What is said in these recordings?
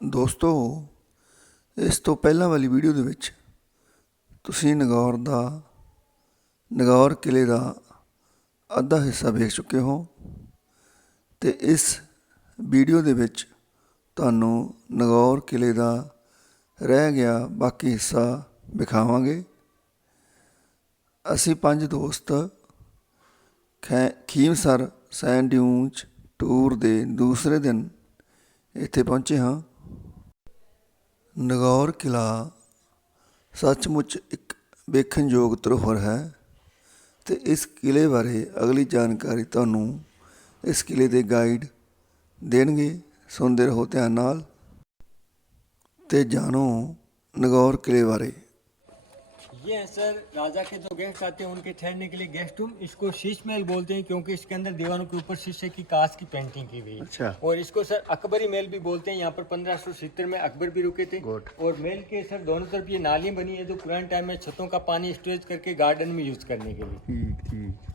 ਦੋਸਤੋ, ਇਸ ਤੋਂ ਪਹਿਲਾਂ ਵਾਲੀ ਵੀਡੀਓ ਦੇ ਵਿੱਚ ਤੁਸੀਂ ਨਗੌਰ ਕਿਲ੍ਹੇ ਦਾ ਅੱਧਾ ਹਿੱਸਾ ਵੇਖ ਚੁੱਕੇ ਹੋ ਅਤੇ ਇਸ ਵੀਡੀਓ ਦੇ ਵਿੱਚ ਤੁਹਾਨੂੰ ਨਗੌਰ ਕਿਲ੍ਹੇ ਦਾ ਰਹਿ ਗਿਆ ਬਾਕੀ ਹਿੱਸਾ ਵਿਖਾਵਾਂਗੇ। ਅਸੀਂ 5 ਦੋਸਤ ਖੀਮਸਰ ਸੈਂਡ ਡਿਊਨਜ਼ ਟੂਰ ਦੇ ਦੂਸਰੇ ਦਿਨ ਇੱਥੇ ਪਹੁੰਚੇ ਹਾਂ। ਨਗੌਰ ਕਿਲ੍ਹਾ ਸੱਚਮੁੱਚ ਇੱਕ ਵੇਖਣਯੋਗ ਧਰੋਹਰ ਹੈ ਅਤੇ ਇਸ ਕਿਲ੍ਹੇ ਬਾਰੇ ਅਗਲੀ ਜਾਣਕਾਰੀ ਤੁਹਾਨੂੰ ਇਸ ਕਿਲ੍ਹੇ ਦੇ ਗਾਈਡ ਦੇਣਗੇ। ਸੁਣਦੇ ਰਹੋ ਧਿਆਨ ਨਾਲ ਅਤੇ ਜਾਣੋ नगौर किले बारे। ये है सर राजा के जो गेस्ट आते हैं उनके ठहरने के लिए गेस्ट रूम। इसको शीश महल बोलते हैं क्योंकि इसके अंदर दीवारों के ऊपर शीशे की कांच की पेंटिंग की हुई है। अच्छा। और इसको सर अकबरी महल भी बोलते हैं। यहाँ पर 1570 में अकबर भी रुके थे। और महल के सर दोनों तरफ ये नालियाँ बनी है जो पुराने टाइम में छतों का पानी स्टोरेज करके गार्डन में यूज करने के लिए।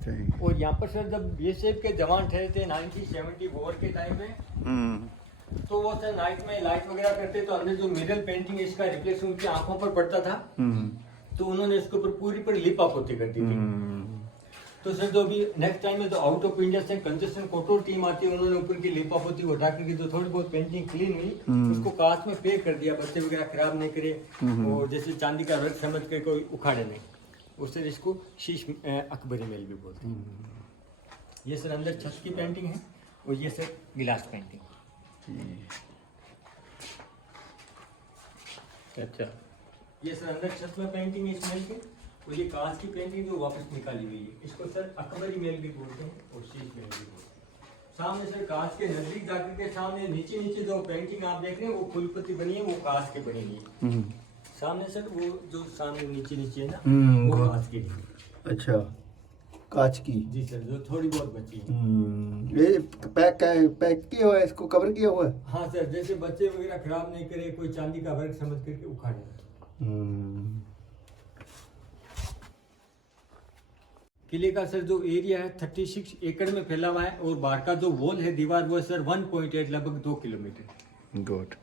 ठीक। और यहाँ पर सर जब बीएसएफ के जवान ठहरे थे 1974 के टाइम में, तो वो सर नाइट में लाइट वगैरह करते तो अंदर जो मिरर पेंटिंग है इसका रिफ्लेक्शन उनकी आंखों पर पड़ता था, तो उन्होंने इसके ऊपर पूरी पर लिपा पोती कर दी थी। तो सर जो अभी नेक्स्ट टाइम में जो आउट ऑफ इंडिया से कंस्ट्रक्शन कंट्रोल टीम आती है उन्होंने ऊपर की लिपा पोती को हटा करके जो थोड़ी बहुत पेंटिंग क्लीन हुई उसको कांच में पैक कर दिया, बच्चे वगैरह खराब नहीं करे और जैसे चांदी का वर्क समझ कर कोई उखाड़े नहीं। और सर इसको शीश अकबरी महल भी बोलते हैं। ये सर अंदर छत की पेंटिंग है और ये सर गिलास पेंटिंग। अच्छा, ये सर अंदर छत में पेंटिंग है इस महल के और ये कांच की पेंटिंग जो वापस निकाली हुई है इसको सर अकबरी महल भी बोलते हैं और शीश महल भी बोलते हैं। सामने सर कांच के नजदीक जाकर के सामने नीचे जो पेंटिंग आप देख रहे हैं वो फूलपत्ती बनी है, वो कांच की बनी हुई है। सामने सर वो जो सामने नीचे है ना वो कांच की। अच्छा, कांच की। जी सर, जो थोड़ी बहुत बची है। ये पैक किया हुआ है, इसको कवर किया हुआ है। हाँ सर, जैसे बच्चे वगैरह खराब नहीं करे, कोई चांदी का वर्क समझ करके उखाड़े। किले का सर जो एरिया है 36 एकड़ में फैला हुआ है और बाहर का जो वॉल है दीवार वो है सर 1.8 लगभग 2 किलोमीटर। गुड।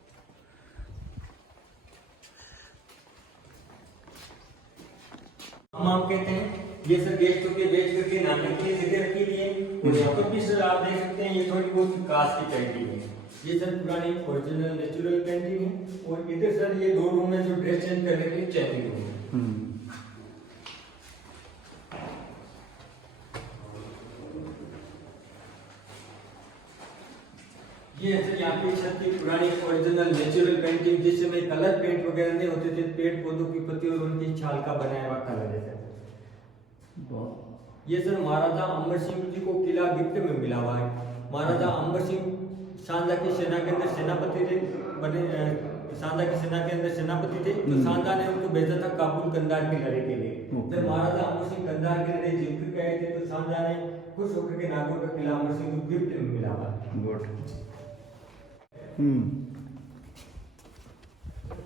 हम कहते हैं ये सर गेस्टों के बैठ करके नहाने के लिए जगह रखी हुई है। और यहाँ पर भी सर आप देख सकते हैं ये थोड़ी बहुत कांच की पेंटिंग है। ये सर पुरानी ओरिजिनल नेचुरल पेंटिंग है। और इधर सर ये 2 रूम है जो ड्रेस चेंज करने के लिए चेंजिंग रूम है। ये है सर यहाँ की छत की पुरानी ओरिजिनल नेचुरल पेंटिंग जिसमें कलर पेंट वगैरह नहीं होते थे, पेड़ पौधों की पत्ती और उनकी छाल का बनाया हुआ कलर है सर। ये सर महाराजा अमर सिंह जी को किला गिफ्ट में मिला हुआ है। महाराजा अमर सिंह सांझा की सेना के अंदर सेनापति थे, सांझा की सेना के अंदर सेनापति थे। तो सांझा ने उनको भेजा था काबुल कंधार की लड़ाई के लिए। जब महाराजा अमर सिंह कंधार की लड़ाई जीत कर आए थे तो सांझा ने खुश होकर के नागौर का किला अमर सिंह को गिफ्ट में मिला हुआ है।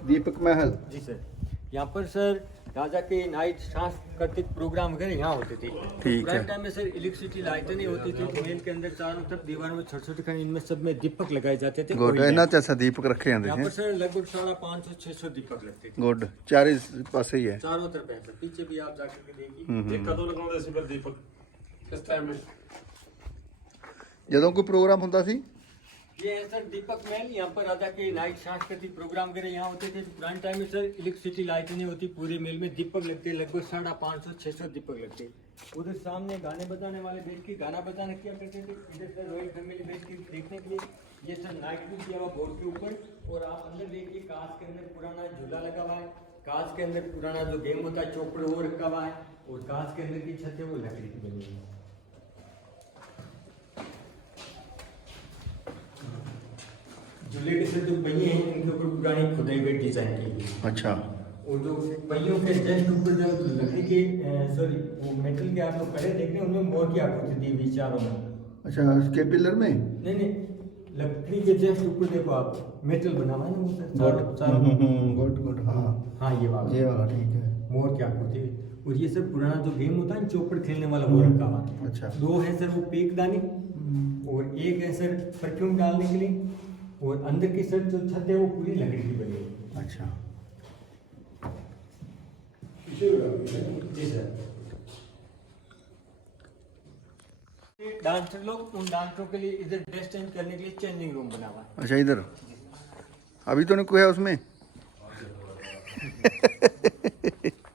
दीपक महल। जी सर, यहाँ पर सर राजा के नाइट सांस्कृतिक प्रोग्राम वगैरह यहाँ होते थे। पुराने टाइम में सर इलेक्ट्रिसिटी लाइटें नहीं होती थी तो महल के अंदर चारों तरफ दीवारों में छोटे छोटे खंड इनमें सब में दीपक लगाए जाते थे। दीपक रखे यहाँ पर सर लगभग 550-600 दीपक लगते थे। गुड। चार पास ही है, चारों तरफ है सर। पीछे भी आप जाकर के देखिए कदों लगाते दीपक किस टाइम में ਜਦੋਂ ਕੋਈ ਪ੍ਰੋਗਰਾਮ ਹੁੰਦਾ ਸੀ। ये है सर दीपक महल। यहाँ पर राजा के नाइट सांस्कृतिक प्रोग्राम वगैरह यहाँ होते थे। तो पुराने टाइम में सर इलेक्ट्रिसिटी लाइट नहीं होती, पूरे महल में दीपक लगते लगभग 550-600 दीपक लगते। उधर सामने गाने बजाने वाले बैठ के गाना बजाना किया करते थे। इधर सर रॉयल फैमिली बैठ के देखने के लिए ये सर नाइट व्यू किया हुआ बोर्ड के ऊपर। और आप अंदर देखिए कांच के अंदर पुराना झूला लगा हुआ है, कांच के अंदर पुराना जो गेम होता है चौपड़ वो रखा हुआ है और कांच के अंदर की छत है वो लकड़ी की बनी है। झूले के साथ जो पहिए हैं उनके ऊपर पुरानी खुदाई हुई डिजाइन की हुई। अच्छा। और जो पहियों के जस्ट ऊपर जो लकड़ी के वो मेटल के आप लोग खड़े देख रहे हैं उनमें मोर की आकृति दी हुई चारों में। अच्छा, उसके पिलर में नहीं, लकड़ी के जस्ट ऊपर देखो आप मेटल बना हुआ है ना गुड। हाँ ये वाला ठीक है। मोर की आकृति। और ये सब पुराना जो गेम होता है चौपड़ खेलने वाला वो रखा हुआ। अच्छा। 2 है सर वो पेक दानी और एक है सर परफ्यूम डालने के लिए और अंदर की सर जो छत है वो पूरी लकड़ी की बनी है। अच्छा। जी सर। डांसर लोग, उन डांसरों के लिए इधर ड्रेस चेंज करने के लिए चेंजिंग रूम बना हुआ है। अच्छा, इधर अभी तो नहीं कोई है उसमें?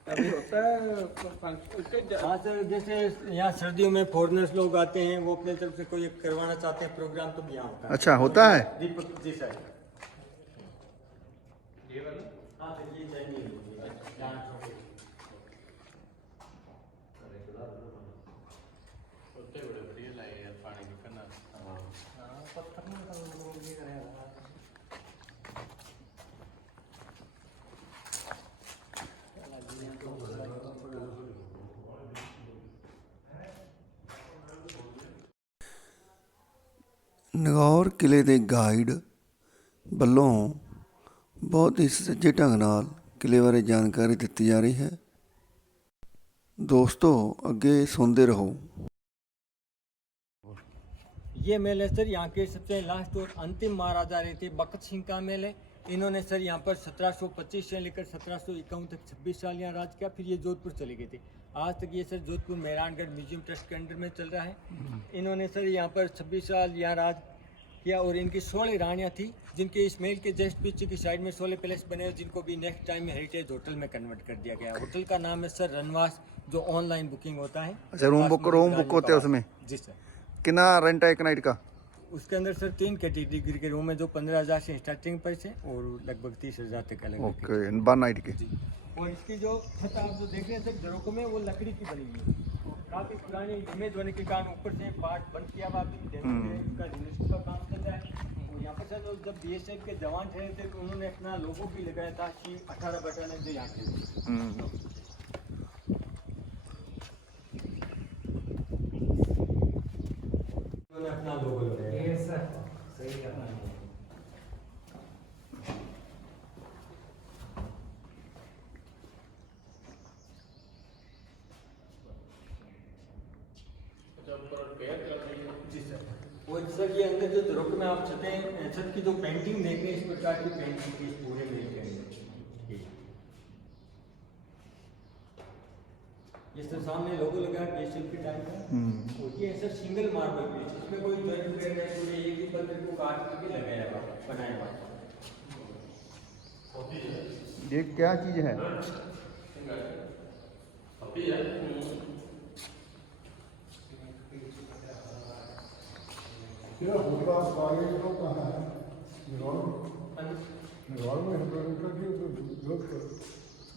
अभी होता है हाँ सर, जैसे यहाँ सर्दियों में फॉरेनर्स लोग आते हैं, वो अपने तरफ से कोई करवाना चाहते हैं प्रोग्राम, तो यहाँ होता है। अच्छा, होता है। दीपक जी सर। हाँ सर, ये चेंजिंग रूम है डांसरों के लिए। ਨਗੌਰ ਕਿਲੇ ਦੇ ਗਾਈਡ ਵੱਲੋਂ ਬਹੁਤ ਹੀ ਸੁਚੱਜੇ ਢੰਗ ਨਾਲ ਕਿਲੇ ਬਾਰੇ ਜਾਣਕਾਰੀ ਦਿੱਤੀ ਜਾ ਰਹੀ ਹੈ। ਦੋਸਤੋ ਅੱਗੇ ਸੁਣਦੇ ਰਹੋ। ये महल है सर, यहाँ के सबसे लास्ट और अंतिम महाराजा रहे थे बखत सिंह का महल है। इन्होंने सर यहाँ पर 1725 से लेकर 1751 तक 26 साल यहाँ राज किया, फिर ये जोधपुर चले गए थे। आज तक ये sir Jodhpur Mehrangarh museum trust के अंडर में चल रहा है। इन्होंने सर यहाँ पर 26 साल यहाँ राज किया और इनकी 16 रानियाँ थी, जिनके इस महल के जस्ट पीछे की साइड में 16 पैलेस बने हुए, जिनको भी नेक्स्ट टाइम में हेरिटेज होटल में कन्वर्ट कर दिया गया। होटल का नाम है सर रनवास, जो ऑनलाइन बुकिंग होता है। अच्छा, रूम बुक होते हैं उसमें? जी सर। कितना रेंट है एक नाइट का? उसके अंदर सर 3 कैटेगरी के रूम है, जो 15,000 से स्टार्टिंग प्राइस है और लगभग 30,000 तक अलग। ओके, 1 नाइट के। जी। और इसकी जो छत आप जो देख रहे हैं सर झरोकों में, वो लकड़ी की बनी हुई है। काफ़ी पुरानी इमेज होने के कारण ऊपर से पार्ट बंद किया हुआ, अभी इसका यूनेस्को का काम चल रहा है। और यहाँ पर सर जब BSF के जवान ठहरे थे, तो उन्होंने अपना लोगो भी लगाया था कि 18 बटालियन जो यहाँ के। अपना लोगो लगाया सर, सही करना है। जी सर। और सर ये अंदर जो झरोखे में आप छत की जो पेंटिंग देख रहे हैं, इस प्रकार की पेंटिंग थी इस पूरे में के अंदर। ये सर सामने लोगो लगा है BSF के टाइम का। और ये सर सिंगल मार्बल बेस, इसमें कोई जॉइंट वगैरह नहीं, पूरे एक ही पत्थर को काट करके लगाया हुआ बनाया हुआ। ये क्या चीज़ है?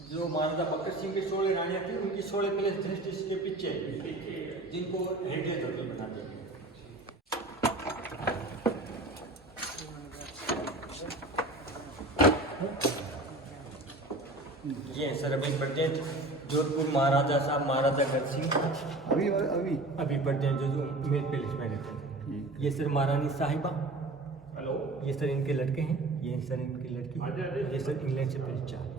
जो महाराजा बकर सिंह के 16 रानियाँ थी, उनकी 16 पैलेस जस्ट इसके पीछे, जिनको हेरिटेज होटल बना दिया गया। ये सर अभी बढ़ते जोधपुर महाराजा साहब महाराजा गढ़ सिंह अभी बढ़ते हैं जो मेन पैलेस में रहते थे। ये सर महारानी साहिबा, हेलो, ये सर इनके लड़के हैं, ये सर इनकी लड़की, ये सर इंग्लैंड से पैलेस चार्ज।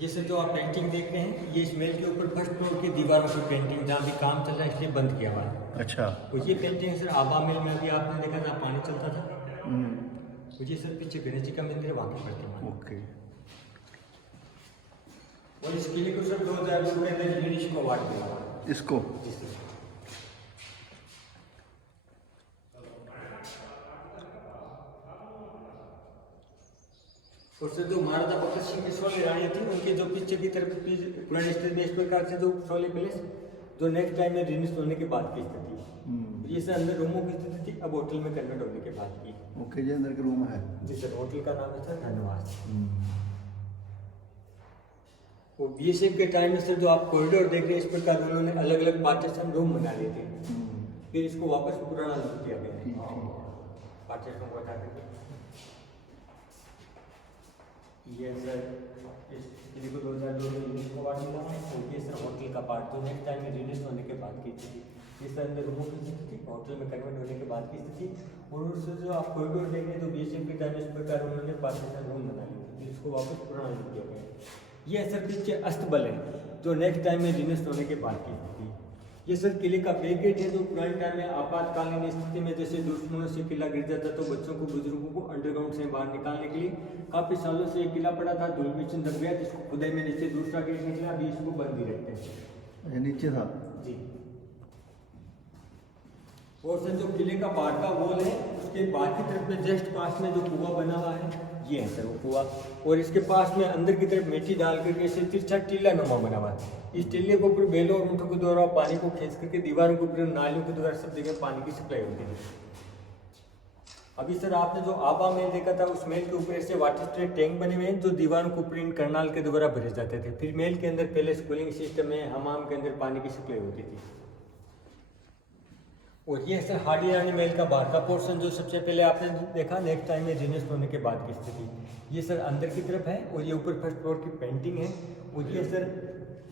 ये सर जो आप पेंटिंग देख रहे हैं, ये इस महल के ऊपर फर्स्ट फ्लोर की दीवारों पर पेंटिंग, जहाँ भी काम चल रहा है इसलिए बंद किया हुआ है। अच्छा। और ये पेंटिंग सर आबा महल में अभी आपने देखा था, पानी चलता था। और ये सर पीछे गणेश जी का मंदिर है, वहाँ की प्रतिमा। ओके। और इस किले को सर 2002 के अंदर यूनेस्को अवार्ड मिला। इसको? जी सर। और सर जो महाराजा बकर सिंह की 16 रानियाँ थी, उनके जो पीछे की तरफ पुराने स्टेज में इस प्रकार से जो 16 पैलेस, जो नेक्स्ट टाइम में रिन्यूस होने के बाद की स्थिति। ये सर अंदर रूमों की स्थिति थी, अब होटल में कन्वर्ट होने के बाद की। ओके जी, अंदर के रूम है। जी सर। होटल का नाम है सर धनवास। वो BSF के टाइम में सर जो आप कॉरिडोर देख रहे हैं, इस प्रकार उन्होंने अलग अलग पार्टीशन रूम बना लिए थे, फिर इसको वापस पुराना लुक दिया गया पार्टीशन को हटा करके। ये सर इस किले को 2002 में यूनेस्को अवार्ड मिला है। और ये सर होटल का पार्ट, जो नेक्स्ट टाइम में रिन्यूस होने के बाद की थी। ये सर अंदर रूमों की स्थिति थी, होटल में कन्वर्ट होने के बाद की स्थिति। और उससे जो आप कॉरिडोर देख रहे हैं, तो BSF के टाइम इस प्रकार उन्होंने पार्टीशन रूम बना लिए थे, इसको वापस पुराना लुक दिया गया। ये सर पीछे अस्तबल है, जो नेक्स्ट टाइम में रिन्यूस होने के बाद की स्थिति। ये सर किले का बैक गेट है जो पुराने टाइम में आपातकालीन स्थिति में जैसे दुश्मनों से किला गिर जाता तो बच्चों को बुजुर्गों को अंडरग्राउंड से बाहर निकालने के लिए काफी सालों से ये किला पड़ा था, धूल दब गया जिसको खुदाई में नीचे दूसरा गेट निकला, अभी इसको बंद ही रखते हैं। ये नीचे था। जी। और सर जो किले का बाहर का वॉल है उसके बाहर की तरफ में जस्ट पास में जो कुआं बना हुआ है ये है सर वो कुआं, और इसके पास में अंदर की तरफ मिट्टी डाल करके इसे तिरछा टीला नुमा बना हुआ है। इस टीले के ऊपर बेलों और ऊँटों के द्वारा पानी को खींच करके दीवारों के ऊपर नालियों के द्वारा सब जगह पानी की सप्लाई होती है। अभी सर आपने जो आबा मेल देखा था उस मेल के ऊपर ऐसे वाटर स्ट्रेट टैंक बने हुए हैं जो दीवारों के ऊपर इन करनाल के द्वारा भरे जाते थे। फिर मेल के अंदर पहले कूलिंग सिस्टम में हमाम के अंदर पानी की सप्लाई होती थी। और ये सर हाडी रानी महल का बाहर का पोर्शन जो सबसे पहले आपने देखा नेक्स्ट टाइम में रिनेस्ट होने के बाद की स्थिति, ये सर अंदर की तरफ है और ये ऊपर फर्स्ट फ्लोर की पेंटिंग है। और ये सर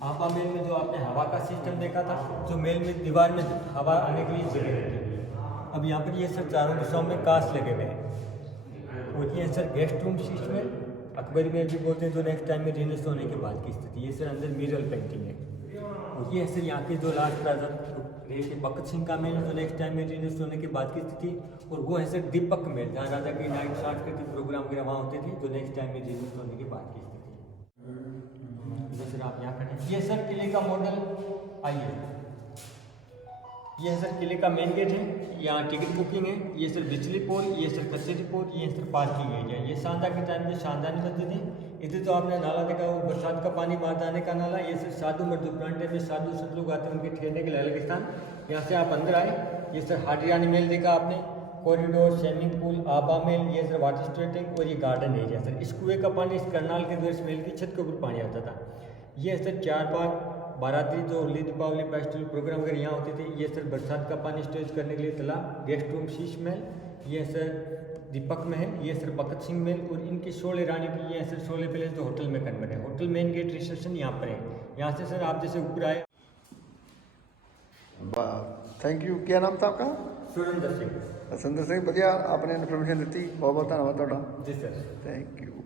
आपा महल में जो आपने हवा का सिस्टम देखा था जो महल में दीवार में हवा आने के लिए जगह रखी हुई है। अब यहाँ पर ये सर चारों दिशाओं में कांच लगे हुए हैं। और ये sir guest room system Akbari महल भी बोलते हैं जो नेक्स्ट टाइम में रिनेस्ट होने के बाद की स्थिति, ये सर अंदर मिरल पेंटिंग है। और ये सर यहाँ के जो लास्ट राजा रहे भगत सिंह का महल जो नेक्स्ट टाइम में रिनेस्ट होने के बाद की स्थिति, और वो है सर दीपक महल जहाँ राजा की नाइट सांस्कृतिक प्रोग्राम वगैरह वहाँ होते थे जो नेक्स्ट टाइम में रिनेस्ट होने के बाद की स्थिति। सर आप यहाँ करें, ये सर किले का मॉडल आइए, ये सर किले का मेन गेट है, यहाँ टिकट बुकिंग है, ये सर बिजली पोल, ये सर कचेरी पोल, ये सर पार्किंग एरिया। ये शानदार के टाइम में शानदार बचती थी। इधर जो आपने नाला देखा वो बरसात का पानी बाहर जाने का नाला, ये सर साधु मठ जो पुराने टाइम में साधु संत लोग आते हैं उनके ठहरने के लिए अलग स्थान, यहाँ से आप अंदर आए। ये सर हाडी रानी महल देखा आपने, कॉरिडोर, स्विमिंग पूल, आबा महल, ये सर वाटर स्टेटिंग और ये गार्डन एरिया। सर इस कुएं का पानी इस करनाल के द्वार महल की छत के ऊपर पानी आता था। ये सर चार बाग बाराती जो होली दीपावली फेस्टिवल प्रोग्राम वगैरह यहाँ होते थे। ये सर बरसात का पानी स्टोरेज करने के लिए तालाब, गेस्ट रूम शीश महल, ये सर दीपक महल, ये सर भगत सिंह महल और इनकी शोले रानी की ये सर शोले पैलेस जो होटल में कन्वर्ट है। होटल मेन गेट रिसेप्शन यहाँ पर है। यहाँ से सर आप जैसे ऊपर आए। वाह, थैंक यू। क्या नाम था आपका? सुरेंद्र सिंह। सुंदर सिंह, बढ़िया आपने इन्फॉर्मेशन दी, बहुत बहुत धन्यवाद ਤੁਹਾਡਾ। जी सर। Thank you.